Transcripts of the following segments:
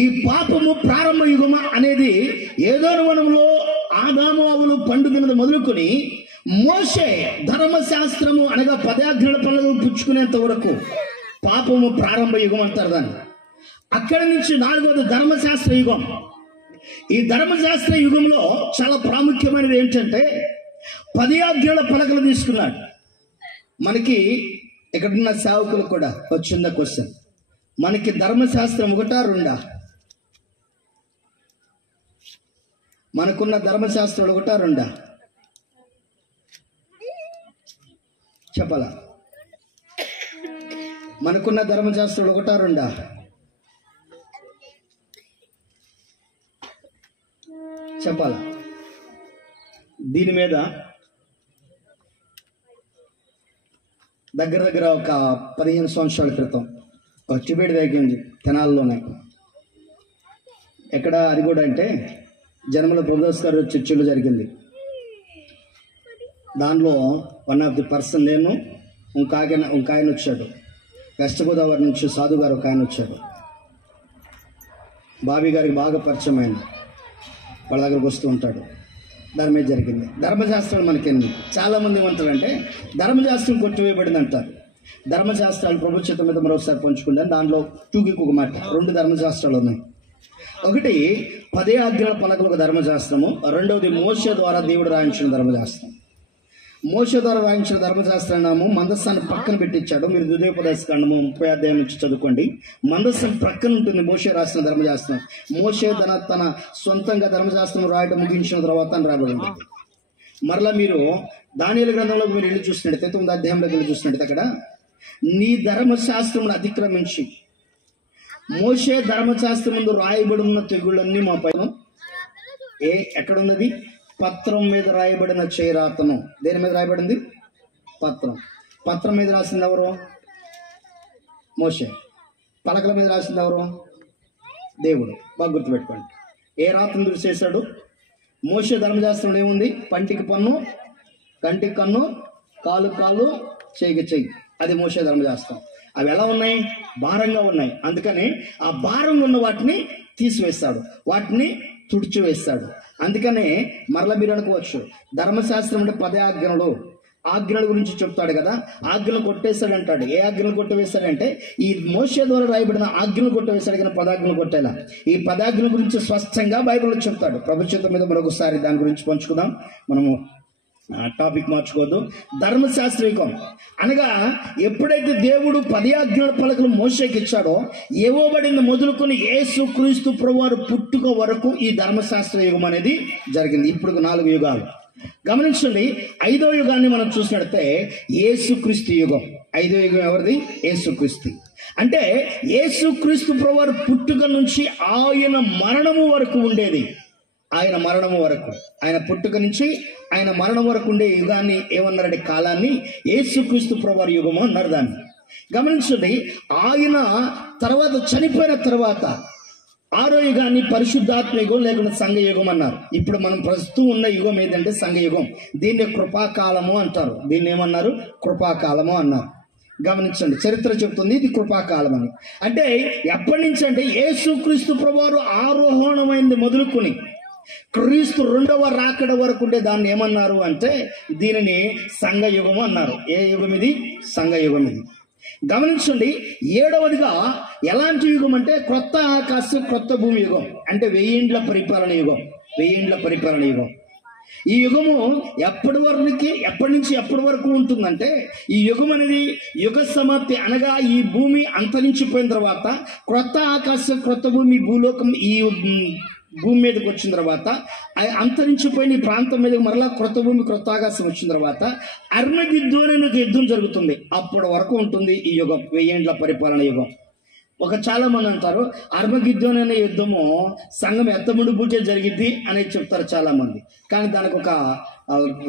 ఈ పాపము ప్రారంభ యుగమా అనేది ఏదోను వనంలో ఆదాము అవ్వలు పండు తినది మొదలుకొని మోషే ధర్మశాస్త్రము అనగా 10 ఆజ్ఞల పనులు పుచ్చుకునేంత వరకు పాపము ప్రారంభ యుగం అంటారు దాన్ని. అక్కడి నుంచి 4వది ధర్మశాస్త్ర యుగం. ఈ ధర్మశాస్త్ర యుగంలో చాలా ప్రాముఖ్యమైనది ఏంటంటే 10 ఆజ్ఞల పలకలు తీసుకున్నాడు. మనకి ఇక్కడున్న సేవకులు కూడా వచ్చింద క్వశ్చన్, మనకి ధర్మశాస్త్రం 1 2? మనకున్న ధర్మశాస్త్రాలు 1 2? చెప్పాలా? మనకున్న ధర్మశాస్త్రాలు 1 2? చెప్పాలా? దీని మీద దగ్గర ఒక 15 సంవత్సరాల క్రితం ఒక టిబెట్ తగ్గింది తెనాల్లోనే. ఎక్కడ అది కూడా అంటే జనమల ప్రభుదాస్ గారు చర్చిలో జరిగింది. దానిలో వన్ ఆఫ్ ది పర్సన్ నేను, ఇంక ఆయన వచ్చాడు. వెస్ట్ గోదావరి నుంచి సాధు గారు ఒక ఆయన వచ్చాడు. బాబీ గారికి బాగా పరిచయం ఆయన, వాళ్ళ దగ్గరకు వస్తూ ఉంటాడు. దాని మీద జరిగింది. ధర్మశాస్త్రాలు మనకెన్ని చాలామంది ఏమంటారంటే ధర్మశాస్త్రం కొట్టివేయబడింది అంటారు. ధర్మశాస్త్రాలు ప్రభు చేత మీద మరోసారి పంచుకుంటాను. దాంట్లో టూకి ఒక మాట 2 ధర్మశాస్త్రాలు ఉన్నాయి. ఒకటి 10 ఆజ్ఞల పలకలు ఒక ధర్మశాస్త్రము, రెండవది మోషే ద్వారా దేవుడు రాయించిన ధర్మశాస్త్రం. మోషే ద్వారా రాయించిన ధర్మశాస్త్రాన్ని మందస్సాన్ని పక్కన పెట్టించాడు. మీరు ద్వితీయోపదేశకాండము 30 అధ్యాయం నుంచి చదువుకోండి. మందస్సం ప్రక్కన ఉంటుంది మోషే రాసిన ధర్మశాస్త్రం. మోషే తన సొంతంగా ధర్మశాస్త్రం రాయడం ముగించిన తర్వాత అని రాబడింది. మరలా మీరు దానియేలు గ్రంథంలో మీరు వెళ్ళి చూసినట్టయితే 9వ అధ్యాయంలోకి వెళ్ళి చూసినట్టయితే అక్కడ నీ ధర్మశాస్త్రమును అతిక్రమించి మోషే ధర్మశాస్త్రం ముందు రాయబడి ఉన్న తెగుళ్ళన్నీ మా పైన ఎక్కడున్నది? పత్రం మీద రాయబడిన చేరాతను. దేని మీద రాయబడింది? పత్రం మీద రాసింది ఎవరు? మోషే. పలకల మీద రాసింది ఎవరు? దేవుడు. బాగా గుర్తుపెట్టుకోండి. ఏ రాతను దృష్టి చేశాడు? మోషే ధర్మశాస్త్రంలో ఏముంది? పంటికి పన్ను, కంటికి కన్ను, కాలు, చెయ్యికి చెయ్యి. అది మోషే ధర్మశాస్త్రం. అవి ఎలా ఉన్నాయి? భారంగా ఉన్నాయి. అందుకని ఆ భారంగా ఉన్న వాటిని తీసివేస్తాడు, వాటిని తుడిచివేస్తాడు. అందుకనే మరలా మీరు అనుకోవచ్చు ధర్మశాస్త్రం అంటే 10 ఆజ్ఞల గురించి చెప్తాడు కదా, ఆజ్ఞలు కొట్టేశాడు అంటాడు. ఏ ఆజ్ఞలు కొట్టవేశాడంటే ఈ మోషే ద్వారా రాయబడిన ఆజ్ఞలు కొట్టవేశాడు, కానీ 10 ఆజ్ఞలు కొట్టేలా. ఈ 10 ఆజ్ఞల గురించి స్పష్టంగా బైబిల్లో చెప్తాడు. ప్రభుత్వం మీద మరొకసారి దాని గురించి పంచుకుందాం. మనము టాపిక్ మార్చుకోవద్దు. ధర్మశాస్త్ర యుగం అనగా ఎప్పుడైతే దేవుడు 10 ఆజ్ఞల పలకలు మోషేకి ఇచ్చాడో ఇవ్వబడింది మొదలుకొని యేసు క్రీస్తు ప్రభువారు పుట్టుక వరకు ఈ ధర్మశాస్త్ర యుగం అనేది జరిగింది. ఇప్పుడు 4 యుగాలు గమనించండి. 5వ యుగాన్ని మనం చూసినట్టే యేసుక్రీస్తు యుగం. 5వ యుగం ఎవరిది? యేసుక్రీస్తు. అంటే యేసుక్రీస్తు ప్రభువారు పుట్టుక నుంచి ఆయన మరణము వరకు ఉండేది. ఆయన మరణము వరకు, ఆయన పుట్టుక నుంచి ఆయన మరణం వరకు ఉండే యుగాన్ని ఏమన్నారంటే కాలాన్ని యేసుక్రీస్తు ప్రభువారి యుగము అన్నారు. దాన్ని గమనించండి. ఆయన తర్వాత చనిపోయిన తర్వాత 6వ యుగాన్ని పరిశుద్ధాత్మ యుగం లేకుండా సంఘ యుగం అన్నారు. ఇప్పుడు మనం ప్రస్తుతం ఉన్న యుగం ఏదంటే సంఘ యుగం. దీన్ని కృపాకాలము అంటారు. దీన్ని ఏమన్నారు? కృపాకాలము అన్నారు. గమనించండి, చరిత్ర చెప్తుంది ఇది కృపాకాలం అని. అంటే ఎప్పటి నుంచి అంటే యేసుక్రీస్తు ప్రభువారు ఆరోహణమైంది మొదలుకొని క్రీస్తు 2వ రాకడ వరకు ఉండే దాన్ని ఏమన్నారు అంటే దీనిని సంఘ యుగము అన్నారు. ఏ యుగం ఇది? సంఘ యుగం ఇది. గమనించండి. 7వదిగా ఎలాంటి యుగం అంటే క్రొత్త ఆకాశం క్రొత్త భూమి యుగం. అంటే 1000 ఏండ్ల పరిపాలన యుగం. 1000 ఏండ్ల పరిపాలన యుగం. ఈ యుగము ఎప్పటి నుంచి ఎప్పటి వరకు ఉంటుందంటే ఈ యుగం అనేది యుగ సమాప్తి అనగా ఈ భూమి అంతరించిపోయిన తర్వాత క్రొత్త ఆకాశం క్రొత్త భూమి భూలోకం ఈ భూమి మీదకి వచ్చిన తర్వాత అంతరించిపోయిన ఈ ప్రాంతం మీద మరలా క్రొత్త భూమి క్రొత్త ఆకాశం వచ్చిన తర్వాత అర్మగిద్దోన్ అనే యుద్ధం జరుగుతుంది. అప్పటి వరకు ఉంటుంది ఈ యుగం. 1000 ఏండ్ల పరిపాలన యుగం. చాలా మంది అంటారు అర్మగిద్దోన్ అనే యుద్ధము సంఘం ఎత్తముడు బూటే జరిగింది అనేది చెప్తారు చాలా మంది. కానీ దానికి ఒక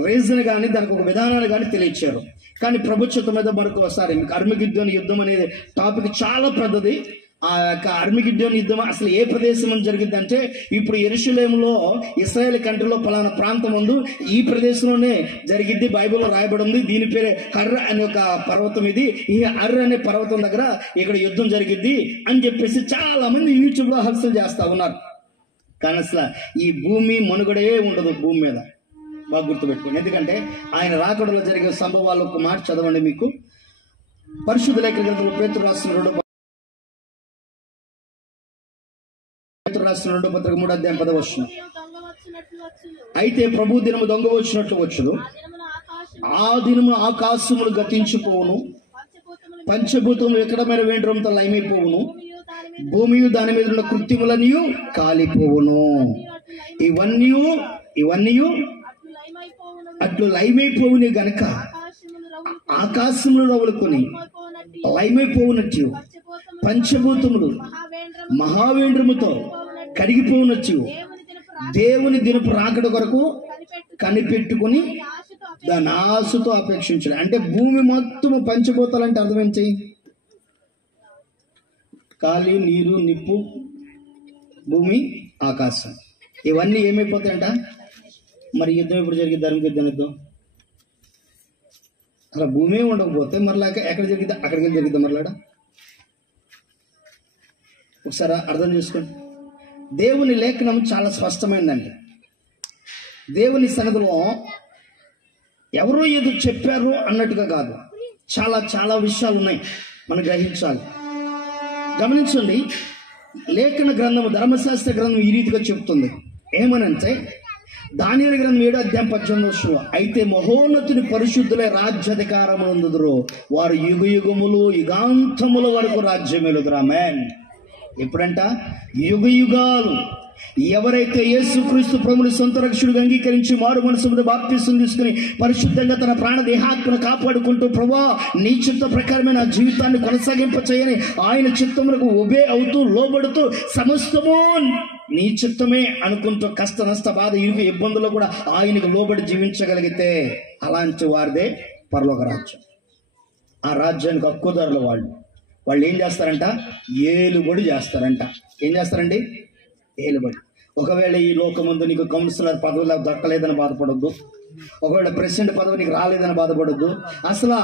రీజన్ కానీ దానికి ఒక విధానాలు కానీ తెలియచారు. కానీ ప్రభుత్వం మీద మరొకసారి అర్మగిద్దోన్ యుద్ధం అనేది టాపిక్ చాలా పెద్దది. ఆ యొక్క అర్మగిద్దోను యుద్ధం అసలు ఏ ప్రదేశం జరిగింది అంటే, ఇప్పుడు యెరూషలేములో ఇశ్రాయేల్ కంట్రీలో పలానా ప్రాంతం ఉంది, ఈ ప్రదేశంలోనే జరిగింది, బైబిల్లో రాయబడి ఉంది. దీని పేరే హర్ర అనే ఒక పర్వతం, ఇది ఈ హర్ర అనే పర్వతం దగ్గర ఇక్కడ యుద్ధం జరిగింది అని చెప్పేసి చాలా మంది యూట్యూబ్ లో హల్చల్ చేస్తా ఉన్నారు. కానీ అసలు ఈ భూమి మనుగడే ఉండదు భూమి మీద, బాగా గుర్తుపెట్టుకోండి. ఎందుకంటే ఆయన రాకడలో జరిగే సంభవాలు ఒక మాట చదవండి. మీకు పరిశుద్ధ లేఖన గ్రంథంలో పేతురు రాసిన 2 పత్రిక 3:10. అయితే ప్రభు దినము దొంగ వచ్చినట్లు వచ్చును, ఆ దినము ఆకాశములు గతించిపోవును, పంచభూతములు ఎక్కడమైన వేండ్రంతో లయమైపోవును, భూమియు దాని మీద ఉన్న కృత్యములన్నీ కాలిపోవును. ఇవన్నీ అట్లు లయమైపోవుని గనక ఆకాశములు రవులుకొని లయమైపోవునట్లు పంచభూతములు మహావేంద్రముతో కడిగిపోవునొచ్చు దేవుని దినపు రాకడ కొరకు కనిపెట్టుకుని దాని ఆశతో అపేక్షించడం. అంటే భూమి మొత్తం పంచభూతాలంటే అర్థం ఏంటి? గాలి, నీరు, నిప్పు, భూమి, ఆకాశం, ఇవన్నీ ఏమైపోతాయంట? మరి యుద్ధం ఎప్పుడు జరిగింది? ధర్మయుద్ధం యుద్ధం అలా భూమి ఉండకపోతే మరలా ఎక్కడ జరిగిద్దా? అక్కడికి జరిగిద్దా మరలాడ? ఒకసారి అర్థం చేసుకోండి. దేవుని లేఖనం చాలా స్పష్టమైందండి. దేవుని సన్నిధిలో ఎవరో ఏదో చెప్పారు అన్నట్టుగా కాదు, చాలా చాలా విషయాలు ఉన్నాయి, మనం గ్రహించాలి. గమనించండి, లేఖన గ్రంథము, ధర్మశాస్త్ర గ్రంథం ఈ రీతిగా చెప్తుంది. ఏమనంటే, దానియేలు గ్రంథం 7:18 అయితే మహోన్నతుని పరిశుద్ధులే రాజ్యాధికారము పొందుదురు, వారు యుగ యుగములు యుగాంతముల వరకు రాజ్యం ఏలుదురు. ఆమేన్. ఎప్పుడంట? యుగ యుగాలు. ఎవరైతే యేసుక్రీస్తు ప్రభువుని సొంత రక్షకుడిగా అంగీకరించి మారు మనసు బాప్తిసం తీసుకుని పరిశుద్ధంగా తన ప్రాణ దేహాత్మను కాపాడుకుంటూ, ప్రభువా నీ చిత్త ప్రకారమైన నా జీవితాన్ని కొనసాగింపచేయని ఆయన చిత్తములకు ఒబే అవుతూ లోబడుతూ సమస్తము నీ చిత్తమే అనుకుంటూ కష్ట నష్ట బాధ ఇరుగు ఇబ్బందుల్లో కూడా ఆయనకు లోబడి జీవించగలిగితే అలాంటి వారిదే పరలోక రాజ్యం. ఆ రాజ్యానికి హక్కుదారులు వాళ్ళు ఏం చేస్తారంట? ఏలుబడి చేస్తారంట. ఏం చేస్తారండి? ఏలుబడి. ఒకవేళ ఈ లోకముందు నీకు కౌన్సిలర్ పదవులు దక్కలేదని బాధపడొద్దు, ఒకవేళ ప్రెసిడెంట్ పదవి నీకు రాలేదని బాధపడొద్దు, అసలు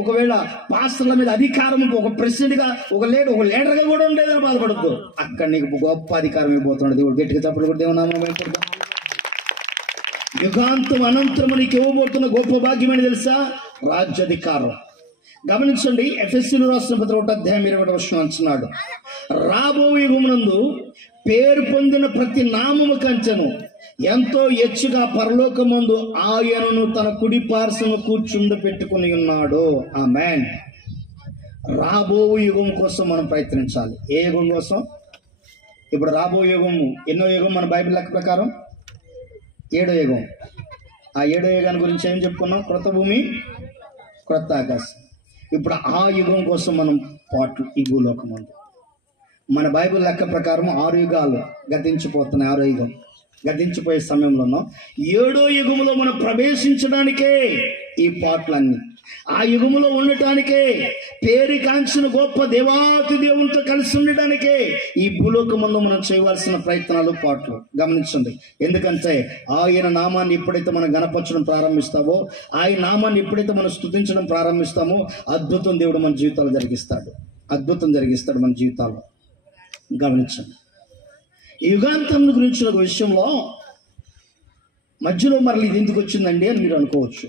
ఒకవేళ పాస్టర్ల మీద అధికారం ఒక ప్రెసిడెంట్ గా ఒక లీడర్గా కూడా ఉండేదని బాధపడొద్దు. అక్కడ నీకు గొప్ప అధికారం ఇవ్వబోతున్నాడు దేవుడు. గట్టిగా చెప్పడం కూడా దేవునామం. యుగాంతం అనంతరము నీకు ఇవ్వబోతున్న గొప్ప భాగ్యమని తెలుసా? రాజ్యాధికారం. గమనించండి, ఎఫెసీయులకు రాసిన పత్రిక 1:20 అంటున్నాడు, రాబో యుగమునందు పేరు పొందిన ప్రతి నామము కంచెను ఎంతో హెచ్చుగా పరలోకమందు ఆయనను తన కుడి పార్శ్వము కూర్చుండబెట్టుకుని ఉన్నాడు. ఆమేన్. రాబో యుగం కోసం మనం ప్రయత్నించాలి. ఏ యుగం కోసం? ఇప్పుడు రాబో యుగము ఎన్నో యుగం మన బైబిల్ లెక్క ప్రకారం? 7వ యుగం. ఆ 7వ యుగాన్ని గురించి ఏం చెప్పుకున్నాం? క్రొత్త భూమి, క్రొత్త ఆకాశం. ఇప్పుడు ఆ యుగం కోసం మనం పాటలు. ఈ భూలోకం ఉంది. మన బైబిల్ లెక్క ప్రకారం 6 యుగాలు గతించిపోతున్నాయి. 6వ యుగం గతించిపోయే సమయంలో 7వ యుగంలో మనం ప్రవేశించడానికే ఈ పాటలన్నీ. ఆ యుగములో ఉండటానికే, పేరుకాంచిన గొప్ప దేవాతి దేవునితో కలిసి ఉండడానికే ఈ భూలోకమంలో మనం చేయవలసిన ప్రయత్నాలు, పాటలు. గమనించండి, ఎందుకంటే ఆయన నామాన్ని ఎప్పుడైతే మనం గణపరచడం ప్రారంభిస్తామో, ఆయన నామాన్ని ఎప్పుడైతే మనం స్తుతించడం ప్రారంభిస్తామో, అద్భుతం దేవుడు మన జీవితాలు జరిగిస్తాడు. అద్భుతం జరిగిస్తాడు మన జీవితాల్లో. గమనించండి, ఈ యుగాంతం గురించిన విషయంలో మధ్యలో మరలి ఇది ఎందుకు వచ్చిందండి అని మీరు అనుకోవచ్చు.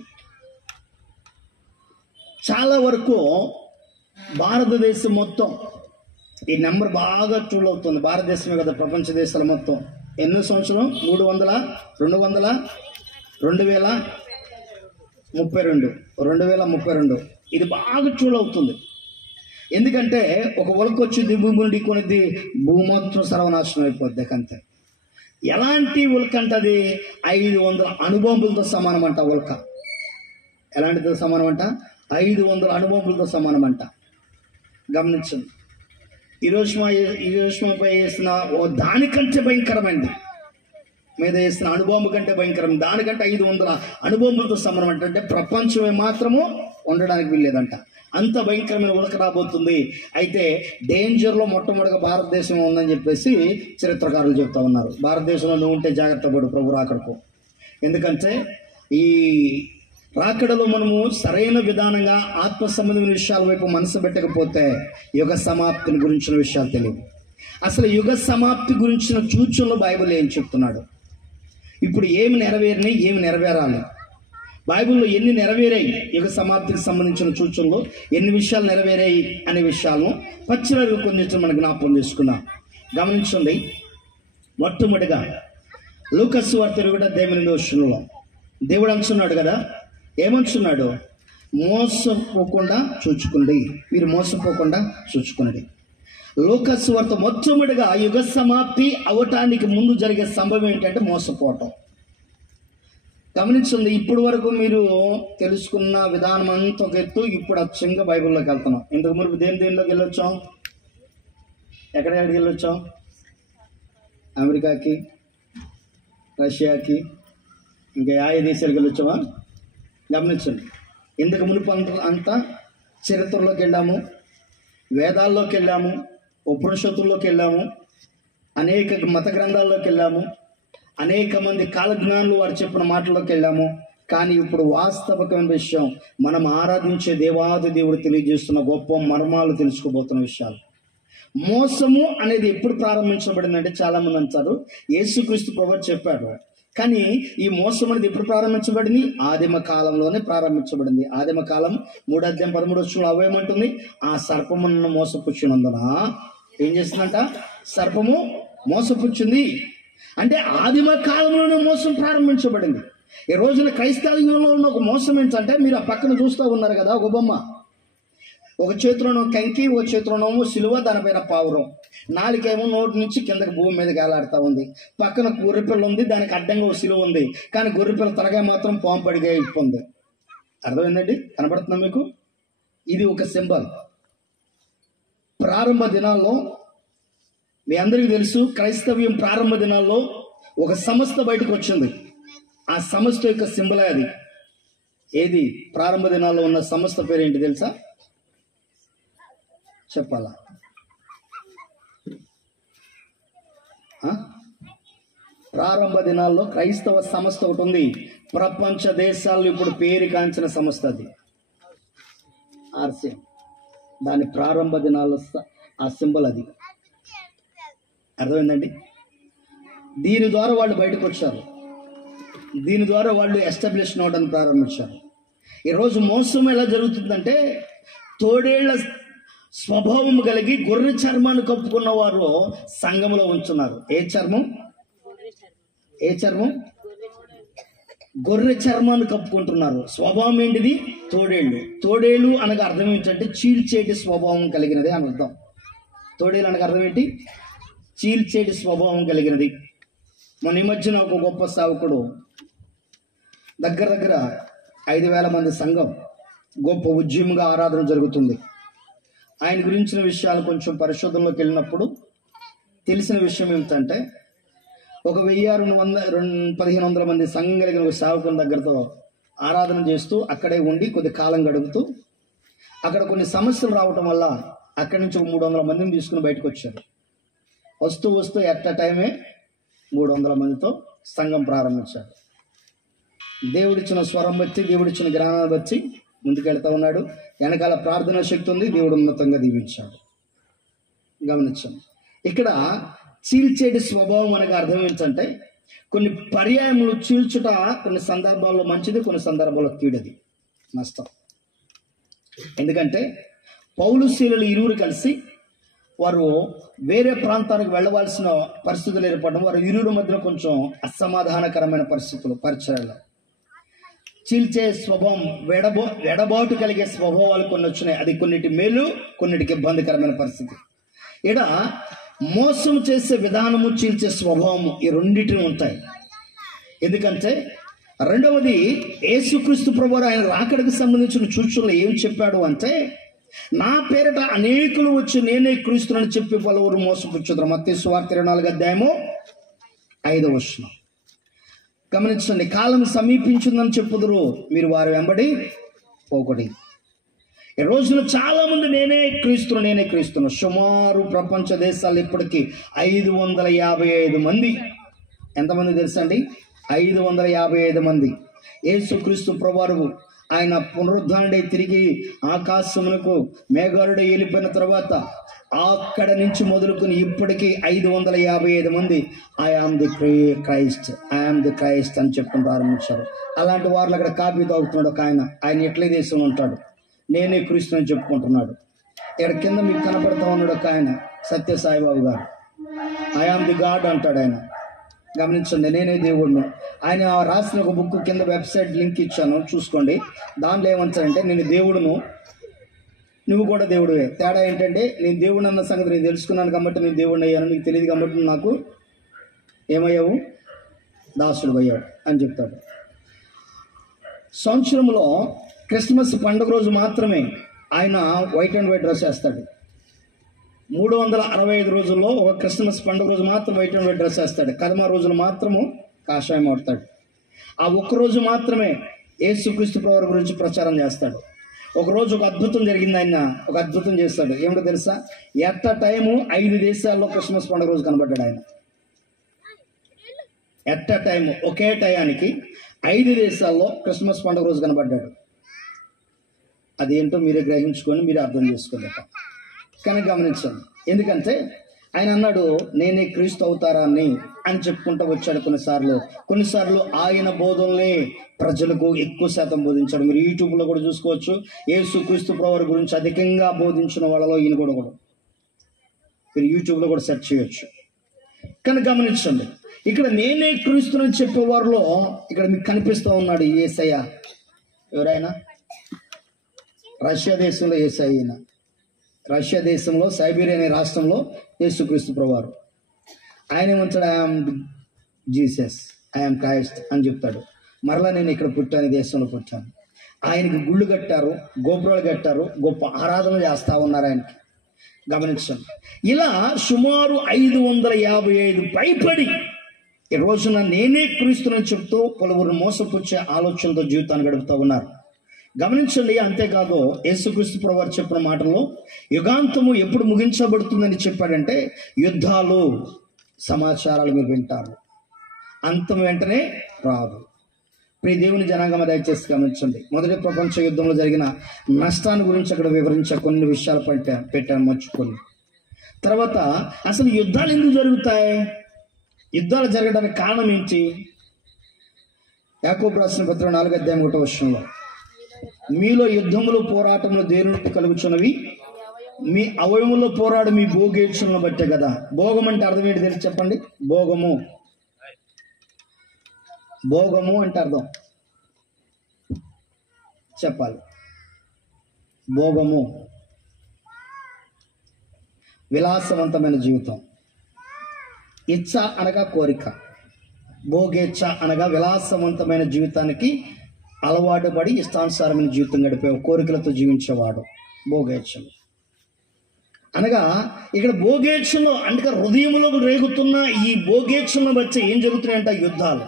చాలా వరకు భారతదేశం మొత్తం ఈ నెంబర్ బాగా చూడవుతుంది. భారతదేశమే కదా, ప్రపంచ దేశాల మొత్తం ఎన్నో సంవత్సరం? 300, 200, 2032 ఇది బాగా చూడవుతుంది. ఎందుకంటే ఒక ఉలక వచ్చి భూమి నుండి కొనిది భూమి మొత్తం సర్వనాశనం అయిపోద్ది. అంతే. ఎలాంటి ఉలక అంటే అది 500 అణుబాంబులతో సమానం అంట. ఉలక ఎలాంటితో సమానం అంట? 500 అణుబాంబులతో సమానం అంట. గమనించండి, ఈరోజుపై వేసిన దానికంటే భయంకరమైంది, మీద వేసిన అణుబాంబు కంటే భయంకరం, దానికంటే 500 అణుబాంబులతో సమానం అంటే ప్రపంచమే మాత్రము ఉండడానికి వీల్లేదంట. అంత భయంకరమైన ఉడక రాబోతుంది. అయితే డేంజర్లో మొట్టమొదటిగా భారతదేశం ఉందని చెప్పేసి చరిత్రకారులు చెప్తా ఉన్నారు. భారతదేశంలో నువ్వు ఉంటే జాగ్రత్త పడు ప్రభు రాకడకు. ఎందుకంటే ఈ రాకడలో మనము సరైన విధానంగా ఆత్మ సంబంధమైన విషయాల వైపు మనసు పెట్టకపోతే యుగ సమాప్తిని గురించిన విషయాలు తెలియవు. అసలు యుగ సమాప్తి గురించిన సూచనలు బైబిల్ ఏం చెప్తున్నాడు, ఇప్పుడు ఏమి నెరవేరినాయి, ఏమి నెరవేరాలి, బైబిల్లో ఎన్ని నెరవేరాయి, యుగ సమాప్తికి సంబంధించిన సూచనలు ఎన్ని విషయాలు నెరవేరాయి అనే విషయాలను పచ్చిరగా కొంచెం మనం జ్ఞాపకం చేసుకున్నాం. గమనించండి. మొట్టమొదటిగా లూకాసు సువార్త 18వ వచనంలో దేవుడు అంటున్నాడు కదా, ఏమంటున్నాడు? మోసపోకుండా చూచుకోండి, మీరు మోసపోకుండా చూచుకునండి. లూకాసు సువార్త మొట్టమొదటిగా యుగ సమాప్తి అవటానికి ముందు జరిగే సంభవం ఏంటంటే మోసపోవటం. గమనించండి. ఇప్పటి వరకు మీరు తెలుసుకున్న విధానం అంతా ఒక ఎత్తు, ఇప్పుడు అచ్చంగా బైబిల్లోకి వెళ్తున్నాం. ఇంతకు మునుపు దేనిలోకి వెళ్ళొచ్చాం? ఎక్కడికి వెళ్ళొచ్చాం? అమెరికాకి, రష్యాకి, ఇంకా ఏ దేశాలకు వెళ్ళొచ్చామా? గమనించండి. ఇంతకు మునుపు అంతా చరిత్రలోకి వెళ్ళాము, వేదాల్లోకి వెళ్ళాము, ఉపనిషత్తుల్లోకి వెళ్ళాము, అనేక మత గ్రంథాల్లోకి వెళ్ళాము, అనేక మంది కాలజ్ఞానులు వారు చెప్పిన మాటల్లోకి వెళ్ళాము. కానీ ఇప్పుడు వాస్తవికమైన విషయం, మనం ఆరాధించే దేవాది దేవుడు తెలియజేస్తున్న గొప్ప మర్మాలు తెలుసుకోబోతున్న విషయాలు. మోసము అనేది ఎప్పుడు ప్రారంభించబడిందంటే చాలా మంది అంటారు యేసుక్రీస్తు ప్రభువు చెప్పాడు. కానీ ఈ మోసం అనేది ఎప్పుడు ప్రారంభించబడింది? ఆదిమ కాలంలోనే ప్రారంభించబడింది. ఆదిమ కాలం 3:13 అవేమంటుంది? ఆ సర్పమును మోసపుచ్చినందున ఏం చేస్తుందంట? సర్పము మోసపుచ్చింది. అంటే ఆదిమ కాలంలోనే మోసం ప్రారంభించబడింది. ఈ రోజున క్రైస్తవ్యంలో ఉన్న ఒక మోసం ఏంటంటే, మీరు ఆ పక్కన చూస్తూ ఉన్నారు కదా ఒక బొమ్మ, ఒక చేతిలోనో కంకి, ఒక చేతిలోనేమో సిలువ, దానిపైన పావురం, నాలుకేమో నోటి నుంచి కిందకి భూమి మీద గాలాడుతూ ఉంది. పక్కన గొర్రెపిల్ల ఉంది, దానికి అడ్డంగా ఒక సిలువ ఉంది. కానీ గొర్రెపిల్ల తలకాయ మాత్రం పాము పడిగా ఇప్పుంది. అర్థమైందండి? కనబడుతుందా మీకు? ఇది ఒక సింబల్. ప్రారంభ దినాల్లో మీ అందరికీ తెలుసు, క్రైస్తవ్యం ప్రారంభ దినాల్లో ఒక సంస్థ బయటకు వచ్చింది. ఆ సంస్థ యొక్క సింబల్ అది. ఏది? ప్రారంభ దినాల్లో ఉన్న సంస్థ పేరు ఏంటి తెలుసా? చెప్పాలా? ప్రారంభ దినాల్లో క్రైస్తవ సంస్థ ఒకటి ఉంది. ప్రపంచ దేశాల్లో ఇప్పుడు పేరు కాంచిన సంస్థ అది ఆర్సిఎం. దాని ప్రారంభ దినాల్లో ఆ సింబల్ అది. అర్థమైందండి? దీని ద్వారా వాళ్ళు బయటకు వచ్చారు. దీని ద్వారా వాళ్ళు ఎస్టాబ్లిష్ అవడానికి ప్రారంభించారు. ఈరోజు మోసం ఎలా జరుగుతుందంటే, తోడేళ్ల స్వభావం కలిగి గొర్రె చర్మాన్ని కప్పుకున్న వారు సంఘంలో ఉంచున్నారు. ఏ చర్మం? ఏ చర్మం? గొర్రె చర్మాన్ని కప్పుకుంటున్నారు. స్వభావం ఏంటిది? తోడేళ్ళు. తోడేళ్ళు అనగా అర్థం ఏంటంటే చీల్చేటి స్వభావం కలిగినది అని అర్థం. తోడేళ్ళు అనగా అర్థం ఏంటి? చీల్చేటి స్వభావం కలిగినది. మన ఈ మధ్యన ఒక గొప్ప సేవకుడు, దగ్గర 5,000 మంది సంఘం, గొప్ప ఉద్యమంగా ఆరాధన జరుగుతుంది. ఆయన గురించిన విషయాలు కొంచెం పరిశోధనలోకి వెళ్ళినప్పుడు తెలిసిన విషయం ఏమిటంటే, ఒక 1,100-1,500 మంది సంఘం కలిగిన ఒక సేవకుల దగ్గరతో ఆరాధన చేస్తూ అక్కడే ఉండి కొద్ది కాలం గడుపుతూ, అక్కడ కొన్ని సమస్యలు రావటం వల్ల అక్కడి నుంచి ఒక 300 మందిని తీసుకుని బయటకు వచ్చారు. వస్తూ ఎట్ టైమే 300 మందితో సంఘం ప్రారంభించారు. దేవుడిచ్చిన స్వరం బట్టి, దేవుడిచ్చిన జ్ఞానాన్ని బట్టి ముందుకెళ్తా ఉన్నాడు. వెనకాల ప్రార్థనా శక్తి ఉంది. దేవుడు ఉన్నతంగా దీవించాడు. గమనించండి. ఇక్కడ చీల్చేటి స్వభావం అనగా అర్థం ఏంటంటే, కొన్ని పర్యాయములు చీల్చుట కొన్ని సందర్భాల్లో మంచిది, కొన్ని సందర్భాల్లో కీడది, నష్టం. ఎందుకంటే పౌలు శీలలు ఇరువురు కలిసి వారు వేరే ప్రాంతానికి వెళ్ళవలసిన పరిస్థితులు ఏర్పడడం, వారు ఇరువురు మధ్యలో కొంచెం అసమాధానకరమైన పరిస్థితులు, పరిచయాలు, చీల్చే స్వభావం, వెడబాటు కలిగే స్వభావాలు కొన్ని వచ్చినాయి. అది కొన్నిటి మేలు, కొన్నిటికి ఇబ్బందికరమైన పరిస్థితి. ఇక్కడ మోసం చేసే విధానము, చీల్చే స్వభావము, ఈ రెండింటిని ఉంటాయి. ఎందుకంటే రెండవది, యేసుక్రీస్తు ప్రభువు ఆయన రాకడకు సంబంధించిన సూచనలు ఏం చెప్పాడు అంటే, నా పేరిట అనేకులు వచ్చి నేనే క్రీస్తునని చెప్పి పలువురు మోసపుచ్చుదురు. మత్తయి సువార్త 24:5. గమనించండి. కాలం సమీపించిందని చెప్పుదురు, మీరు వారు వెంబడి పోకూడదు. ఈ రోజున చాలా మంది నేనే క్రీస్తును సుమారు ప్రపంచ దేశాలు ఇప్పటికీ 555 మంది. ఎంతమంది తెలుసా అండి? 555 మంది. యేసుక్రీస్తు ప్రభువు ఆయన పునరుద్ధానుడై తిరిగి ఆకాశమునకు మేఘారుడై వెళ్ళిపోయిన తర్వాత అక్కడ నుంచి మొదలుకొని ఇప్పటికీ 555 మంది ఐ ఆమ్ ది క్రైస్ట్ అని చెప్పడం ప్రారంభించారు. అలాంటి వారు అక్కడ కాపీ తాగుతున్నాడు ఒక ఆయన ఎట్లే దేశంలో ఉంటాడు, నేనే క్రీస్తుని చెప్పుకుంటున్నాడు. ఇక్కడ కింద మీకు కనపడతా ఉన్నాడు ఒక ఆయన, సత్య సాయిబాబు గారు. ఐ ఆమ్ ది గాడ్ అంటాడు ఆయన. గమనించండి, నేనే దేవుడిని. ఆయన రాసిన ఒక బుక్ కింద వెబ్సైట్ లింక్ ఇచ్చాను, చూసుకోండి. దాంట్లో ఏమంటారంటే, నేను దేవుడును, నువ్వు కూడా దేవుడివే. తేడా ఏంటంటే, నేను దేవుడు అన్న సంగతి నేను తెలుసుకున్నాను కాబట్టి నేను దేవుడిని అయ్యాను, నీకు తెలియదు కాబట్టి నాకు ఏమయ్యావు, దాసుడు అయ్యావు అని చెప్తాడు. సంవత్సరంలో క్రిస్మస్ పండుగ రోజు మాత్రమే ఆయన వైట్ అండ్ వైట్ డ్రెస్ వేస్తాడు. 365 రోజుల్లో ఒక క్రిస్మస్ పండుగ రోజు మాత్రం వైట్ అండ్ వైట్ డ్రెస్ వేస్తాడు. కదమ రోజులు మాత్రము కాషాయం ఆడతాడు. ఆ ఒక్కరోజు మాత్రమే యేసుక్రీస్తు ప్రభువు గురించి ప్రచారం చేస్తాడు. ఒకరోజు ఒక అద్భుతం జరిగింది, ఆయన ఒక అద్భుతం చేస్తాడు. ఏమిటో తెలుసా? ఎట్ అ టైము 5 దేశాల్లో క్రిస్మస్ పండుగ రోజు కనబడ్డాడు ఆయన. ఎట్ అ టైము ఒకే టయానికి 5 దేశాల్లో క్రిస్మస్ పండుగ రోజు కనబడ్డాడు. అదేంటో మీరే గ్రహించుకొని మీరే అర్థం చేసుకోలేక. కానీ గమనించండి, ఎందుకంటే ఆయన అన్నాడు నేనే క్రీస్తు అవతారాన్ని అని చెప్పుకుంటూ వచ్చాడు. కొన్నిసార్లు ఆయన బోధనలే ప్రజలకు ఎక్కువ శాతం బోధించాడు. మీరు యూట్యూబ్లో కూడా చూసుకోవచ్చు. యేసుక్రీస్తు ప్రభువు గురించి అధికంగా బోధించిన వాళ్ళలో ఈయన కూడా మీరు యూట్యూబ్లో కూడా సెర్చ్ చేయొచ్చు. కానీ గమనించండి, ఇక్కడ నేనే క్రీస్తుని చెప్పేవారిలో ఇక్కడ మీకు కనిపిస్తూ ఉన్నాడు యేసయ్య. ఎవరైనా రష్యా దేశంలో యేసయ్య, రష్యా దేశంలో సైబీరియా అనే రాష్ట్రంలో యేసుక్రీస్తు ప్రభువారు. ఆయన ఏమంటాడు? ఐఆమ్ జీసస్, ఐఆమ్ క్రైస్ట్ అని చెప్తాడు. మరలా నేను ఇక్కడ పుట్టాను, దేశంలో పుట్టాను. ఆయనకి గుళ్ళు కట్టారు, గోపురాలు కట్టారు, గొప్ప ఆరాధన చేస్తూ ఉన్నారు ఆయనకి. గమనించండి, ఇలా సుమారు 555 పైపడి ఈ రోజున నేనే క్రీస్తుని చెప్తూ పలువురిని మోసపుచ్చే ఆలోచనతో జీవితాన్ని గడుపుతూ ఉన్నారు. గమనించండి, అంతేకాదు యేసుక్రీస్తు ప్రభువు చెప్పిన మాటల్లో యుగాంతము ఎప్పుడు ముగించబడుతుందని చెప్పాడంటే, యుద్ధాలు సమాచారాలు మీరు వింటారు, అంతం వెంటనే రాదు. ప్రియ దేవుని జనాంగమ దయచేసి గమనించండి. మొదటి ప్రపంచ యుద్ధంలో జరిగిన నష్టాన్ని గురించి అక్కడ వివరించే కొన్ని విషయాలు పెట్టాను మర్చిపోయి. తర్వాత అసలు యుద్ధాలు ఎందుకు జరుగుతాయి, యుద్ధాలు జరగడానికి కారణం ఏంటి? యాకోబు రాసిన పత్రిక 4:1 మీలో యుద్ధములు పోరాటములు దేని నుండి కలుగుచున్నవి? మీ అవయములో పోరాడు మీ భోగేచ్ఛలను బట్టే కదా. భోగం అంటే అర్థం ఏంటి తెలిసి చెప్పండి. భోగము అంటే అర్థం చెప్పాలి. భోగము విలాసవంతమైన జీవితం. ఇచ్చ అనగా కోరిక, భోగేచ్ఛ అనగా విలాసవంతమైన జీవితానికి అలవాటు పడి ఇష్టానుసారమైన జీవితం గడిపే కోరికలతో జీవించేవాడు భోగేచ్ఛలు అనగా. ఇక్కడ భోగేచ్ఛలో అంటే హృదయంలో రేగుతున్న ఈ భోగేచ్ఛలను బట్టి ఏం జరుగుతున్నాయంటే యుద్ధాలు.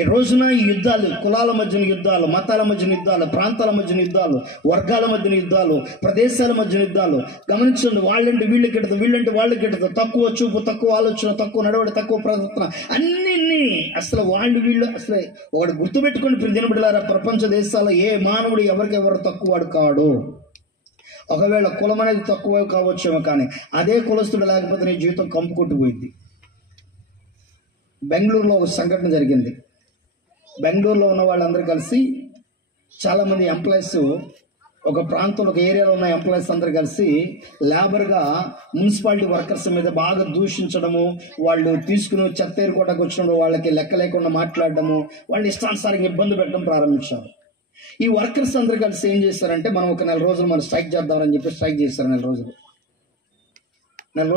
ఈ రోజున ఈ యుద్ధాలు కులాల మధ్యన యుద్ధాలు, మతాల మధ్యన యుద్ధాలు, ప్రాంతాల మధ్యన యుద్ధాలు, వర్గాల మధ్యన యుద్ధాలు, ప్రదేశాల మధ్యన యుద్ధాలు. గమనించండి, వాళ్ళంటే వీళ్ళకి ఎడతారు, వీళ్ళంటే వాళ్ళకి ఎడతారు. తక్కువ చూపు, తక్కువ ఆలోచన, తక్కువ నడవడి, తక్కువ ప్రవర్తన, అన్ని అసలు వీళ్ళు అసలు ఒకటి గుర్తుపెట్టుకుని దినబడిలారా, ప్రపంచ దేశాల్లో ఏ మానవుడు ఎవరికెవరు తక్కువ వాడు కాడు. ఒకవేళ కులం అనేది తక్కువ కావచ్చేమో, కానీ అదే కులస్తుడు లేకపోతే నీ జీవితం కంపు కొట్టుకుపోయింది. బెంగళూరులో ఒక సంఘటన జరిగింది. బెంగళూరులో ఉన్న వాళ్ళందరూ కలిసి, చాలామంది ఎంప్లాయీస్, ఒక ప్రాంతంలో ఒక ఏరియాలో ఉన్న ఎంప్లాయీస్ అందరూ కలిసి లేబర్గా మున్సిపాలిటీ వర్కర్స్ మీద బాగా దూషించడము, వాళ్ళు తీసుకుని చెత్త ఏరుకోవడానికి వచ్చినప్పుడు వాళ్ళకి లెక్క లేకుండా మాట్లాడడము, వాళ్ళు ఇష్టానుసారంగా ఇబ్బంది పెట్టడం ప్రారంభించారు. ఈ వర్కర్స్ అందరూ కలిసి ఏం చేస్తారంటే, మనం ఒక 4 రోజులు మనం స్ట్రైక్ చేద్దామని చెప్పి స్ట్రైక్ చేస్తారు. 4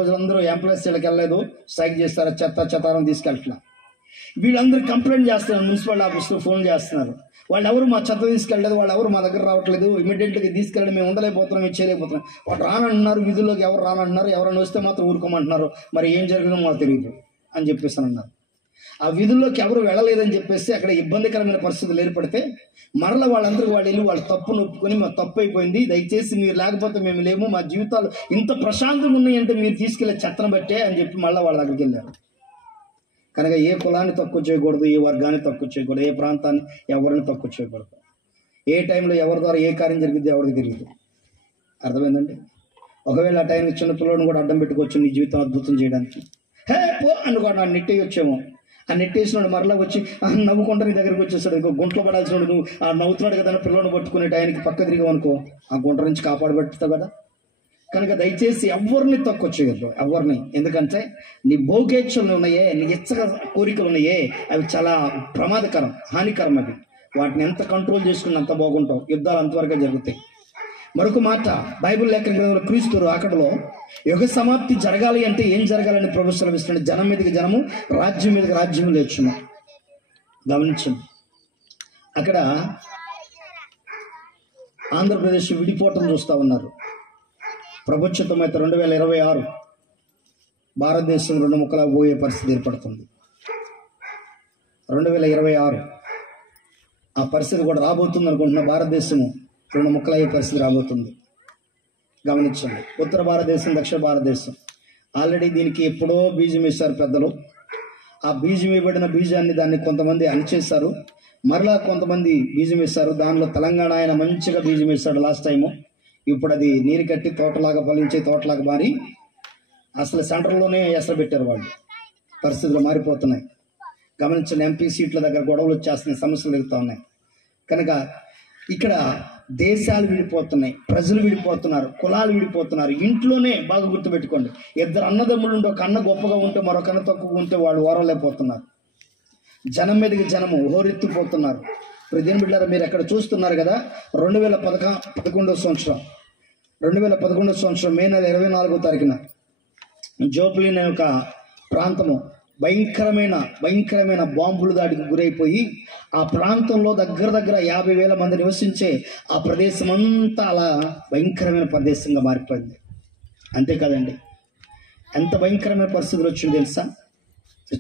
రోజులు అందరూ ఎంప్లాయీస్ వీళ్ళకి వెళ్ళలేదు, స్ట్రైక్ చేస్తారు. చెత్తారం తీసుకెళ్ళట్లా. వీళ్ళందరూ కంప్లైంట్ చేస్తున్నారు, మున్సిపల్ ఆఫీస్లో ఫోన్ చేస్తున్నారు. వాళ్ళు ఎవరు మా చెత్త తీసుకెళ్ళలేదు, వాళ్ళు ఎవరు మా దగ్గర రావట్లేదు, ఇమీడియట్గా తీసుకెళ్ళి మేము ఉండలేకపోతున్నాం, మేము చేయలేకపోతున్నాం. వాళ్ళు రానంటున్నారు, విధుల్లోకి ఎవరు రానంటున్నారు, ఎవరైనా వస్తే మాత్రం ఊరుకోమంటున్నారు. మరి ఏం జరిగిందో మాకు తెలియదు అని చెప్పేసి అన్నారు. ఆ వీధుల్లోకి ఎవరు వెళ్ళలేదని చెప్పేసి అక్కడ ఇబ్బందికరమైన పరిస్థితులు ఏర్పడితే మరలా వాళ్ళందరూ వాళ్ళు వెళ్ళి వాళ్ళ తప్పును ఒప్పుకొని మా తప్పు అయిపోయింది, దయచేసి మీరు లేకపోతే మేము లేము, మా జీవితాలు ఇంత ప్రశాంతంగా ఉన్నాయంటే మీరు తీసుకెళ్లే చెత్తను బట్టే అని చెప్పి మళ్ళీ వాళ్ళ దగ్గరికి వెళ్ళారు. కనుక ఏ కులాన్ని తక్కువ చేయకూడదు, ఏ వర్గాన్ని తక్కువ చేయకూడదు, ఏ ప్రాంతాన్ని ఎవరిని తక్కువ చేయకూడదు. ఏ టైంలో ఎవరి ద్వారా ఏ కార్యం జరిగింది ఎవరికి తెలియదు. అర్థమైందండి? ఒకవేళ ఆ టైంకి చిన్న పిల్లలను కూడా అడ్డం పెట్టుకోవచ్చు నీ జీవితం అద్భుతం చేయడానికి. హే పో అనుకోండి, ఆ నెట్టి వచ్చేమో, ఆ నెట్టేసినాడు మరలా వచ్చి నవ్వుకుంటా నీ దగ్గరికి వచ్చేస్తాడు. ఇంకో గుంటలో పడాల్సిన నువ్వు ఆ నవ్వుతున్నాడు కదా పిల్లలను పట్టుకునే టైంకి పక్క తిరిగావు అనుకో, ఆ గుంట నుంచి కాపాడబెట్టుతావు కదా. కనుక దయచేసి ఎవరిని తక్కువ చేయొద్దు, ఎవరిని. ఎందుకంటే నీ భోగేచ్ఛలు ఉన్నాయే, నీ ఇచ్చక కోరికలు ఉన్నాయే, అవి చాలా ప్రమాదకరం, హానికరం. అవి వాటిని ఎంత కంట్రోల్ చేసుకుని అంత బాగుంటావు. యుద్ధాలు అంతవరకే జరుగుతాయి. మరొక మాట, బైబిల్ లేఖన గ్రంథంలో క్రీస్తు రాకడలో యుగ సమాప్తి జరగాలి అంటే ఏం జరగాలని ప్రభు సెలవిస్తున్నాడు? జనం మీదకి జనము, రాజ్యం మీదకి రాజ్యం లేచును. గమనించండి, అక్కడ ఆంధ్రప్రదేశ్ విడిపోవటం చూస్తూ ఉన్నారు. ప్రభుత్వం అయితే 2026 భారతదేశం రెండు ముక్కలా పోయే పరిస్థితి ఏర్పడుతుంది. 2026 ఆ పరిస్థితి కూడా రాబోతుంది అనుకుంటున్న. భారతదేశము రెండు ముక్కలయ్యే పరిస్థితి రాబోతుంది. గమనించండి, ఉత్తర భారతదేశం, దక్షిణ భారతదేశం ఆల్రెడీ దీనికి ఎప్పుడో బీజం వేశారు పెద్దలు. ఆ బీజం వేయబడిన బీజాన్ని దాన్ని కొంతమంది అణిచేశారు, మరలా కొంతమంది బీజం వేశారు. దానిలో తెలంగాణ ఆయన మంచిగా బీజం వేశాడు లాస్ట్ టైము. ఇప్పుడు అది నీరు కట్టి తోటలాగా ఫలించే తోటలాగా మారి అసలు సెంటర్లోనే ఎసరు పెట్టారు వాళ్ళు. పరిస్థితులు మారిపోతున్నాయి. గమనించండి, ఎంపీ సీట్ల దగ్గర గొడవలు వచ్చేస్తున్నాయి, సమస్యలు ఎదుగుతూ ఉన్నాయి. కనుక ఇక్కడ దేశాలు విడిపోతున్నాయి, ప్రజలు విడిపోతున్నారు, కులాలు విడిపోతున్నారు. ఇంట్లోనే బాగా గుర్తుపెట్టుకోండి, ఇద్దరు అన్నదమ్ములు ఉంటే ఒక అన్న గొప్పగా ఉంటే మరొక అన్న తక్కువగా ఉంటే వాళ్ళు ఓరలేకపోతున్నారు. జనం మీదకి జనము హోరెత్తిపోతున్నారు. ఇప్పుడు దేని బిడ్డారా మీరు ఎక్కడ చూస్తున్నారు కదా, 2011 సంవత్సరం మే నెల 24వ తారీఖున జోపులి అనే ఒక ప్రాంతము భయంకరమైన బాంబులు దాడికి గురైపోయి ఆ ప్రాంతంలో దగ్గర 50,000 మంది నివసించే ఆ ప్రదేశం అంతా అలా భయంకరమైన ప్రదేశంగా మారిపోయింది. అంతేకాదండి, ఎంత భయంకరమైన పరిస్థితులు వచ్చింది తెలుసా?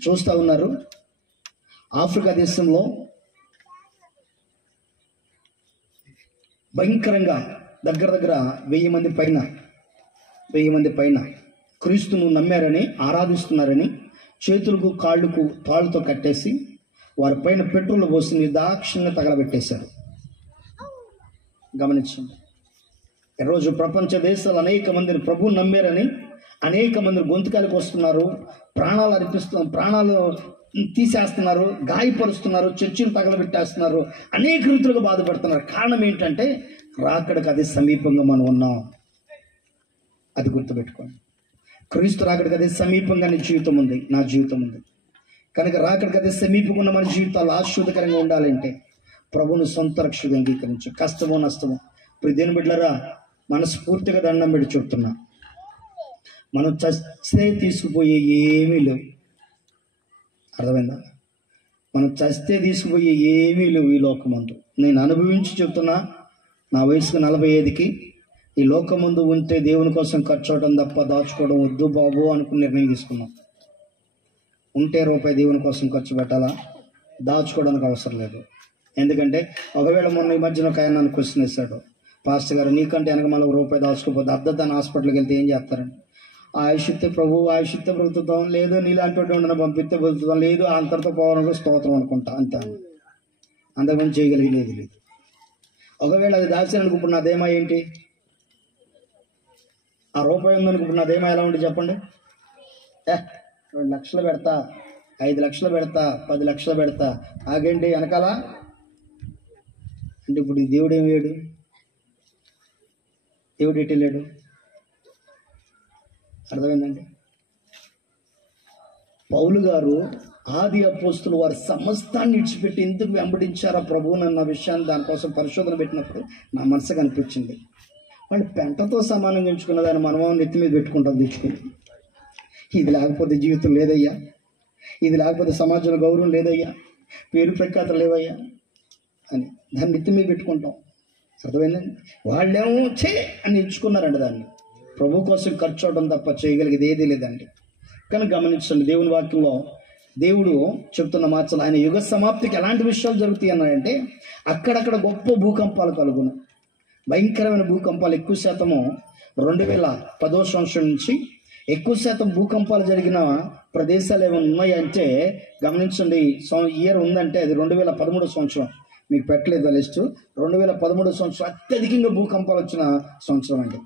చూస్తూ ఉన్నారు, ఆఫ్రికా దేశంలో భయంకరంగా దగ్గర 1,000 మంది పైన క్రీస్తును నమ్మారని, ఆరాధిస్తున్నారని చేతులకు కాళ్ళకు తాళ్ళతో కట్టేసి వారి పైన పెట్రోల్ పోసి నిర్దాక్షిణ్యంగా తగలబెట్టేశారు. గమనించండి, ఈరోజు ప్రపంచ దేశాలు అనేక మందిని ప్రభువు నమ్మారని అనేక మందిని గొంతుకాలకు వస్తున్నారు, ప్రాణాలు తీసేస్తున్నారు, గాయపరుస్తున్నారు, చర్చిలు తగలబెట్టేస్తున్నారు, అనేక రీతులుగా బాధపడుతున్నారు. కారణం ఏంటంటే రాకడకు అదే సమీపంగా మనం ఉన్నాం. అది గుర్తుపెట్టుకోండి. క్రీస్తు రాకడికి అదే సమీపంగా నీ జీవితం ఉంది, నా జీవితం ఉంది. కనుక రాకడికి అదే సమీపంగా ఉన్న మన జీవితాలు ఆశ్చర్యకరంగా ఉండాలంటే ప్రభువును సొంత రక్షగా అంగీకరించు. కష్టమో నష్టమో దేని బిడ్డలారా మనస్ఫూర్తిగా దండం పెట్టి చెప్తున్నా, మనం చస్తే తీసుకుపోయే ఏమీ లేవు. అర్థమైందా? మనం చస్తే తీసుకుపోయే ఏమీ లేవు ఈ లోకమందు. నేను అనుభవించి చెప్తున్నా, నా వయసుకు 45కి ఈ లోకమందు ఉంటే దేవుని కోసం ఖర్చు అవడం తప్ప దాచుకోవడం వద్దు బాబు అనుకుని నిర్ణయం తీసుకున్నాం. ఉంటే రూపాయి దేవుని కోసం ఖర్చు పెట్టాలా, దాచుకోవడానికి అవసరం లేదు. ఎందుకంటే ఒకవేళ మొన్న ఈ మధ్యన ఒక ఆయన నన్ను క్వశ్చన్ వేశాడు, పాస్టర్ గారు నీకంటే వెనక మళ్ళీ రూపాయి దాచుకోపోతే అర్ధదాన్ని హాస్పిటల్కి వెళ్తే ఏం చేస్తారండి? ఆయుషిత్తే ప్రభు ఆయుషిత్తే బ్రతుకుతాం, లేదు నీలాంటి ఉండని పంపిస్తే బ్రతుకుతాం, లేదు అంతటితో పోవాలని స్తోత్రం అనుకుంటా, అంతే. అంతకుమంది చేయగలిగేది లేదు. ఒకవేళ అది దాచారనుకు ఇప్పుడు నాదేమా ఏంటి? ఆ రూపాయి ఉందనుకు ఇప్పుడు నాదేమా ఎలా ఉండి చెప్పండి? 2 లక్షలు పెడతా, 5 లక్షలు పెడతా, 10 లక్షలు పెడతా, ఆగండి వెనకాల అంటే ఇప్పుడు ఈ దేవుడు ఏమి వేయడు? దేవుడు ఎటు వెళ్ళాడు? అర్థమైందండి? పౌలు గారు ఆది అపోస్తులు వారి సమస్తాన్ని విడిచిపెట్టి ఎందుకు వెంబడించారా ప్రభువునన్న విషయాన్ని దానికోసం పరిశోధన పెట్టినప్పుడు నా మనసుకు అనిపించింది, వాళ్ళు పెంటతో సమానంగా ఎంచుకున్న దాన్ని మనమో నెత్తి మీద పెట్టుకుంటాం తెచ్చుకుని. ఇది లేకపోతే జీవితం లేదయ్యా, ఇది లేకపోతే సమాజంలో గౌరవం లేదయ్యా, పేరు ప్రఖ్యాతలు లేవయ్యా అని దాన్ని నెత్తి మీద పెట్టుకుంటాం. అర్థమైందండి? వాళ్ళేమో చే అని ఎంచుకున్నారండి దాన్ని. ప్రభు కోసం ఖర్చు అవడం తప్ప చేయగలిగేది ఏదీ లేదండి. కానీ గమనించండి, దేవుని వాక్యంలో దేవుడు చెప్తున్న మార్చాలి. ఆయన యుగ సమాప్తికి ఎలాంటి విషయాలు జరుగుతాయి అన్నాయంటే అక్కడక్కడ గొప్ప భూకంపాలు కలుగును. భయంకరమైన భూకంపాలు ఎక్కువ శాతము 2010వ సంవత్సరం నుంచి ఎక్కువ శాతం భూకంపాలు జరిగిన ప్రదేశాలు ఏమైనా ఉన్నాయంటే గమనించండి. ఇయర్ ఉందంటే అది 2013 సంవత్సరం. మీకు పెట్టలేదు లిస్టు. 2013 సంవత్సరం అత్యధికంగా భూకంపాలు వచ్చిన సంవత్సరం అండి.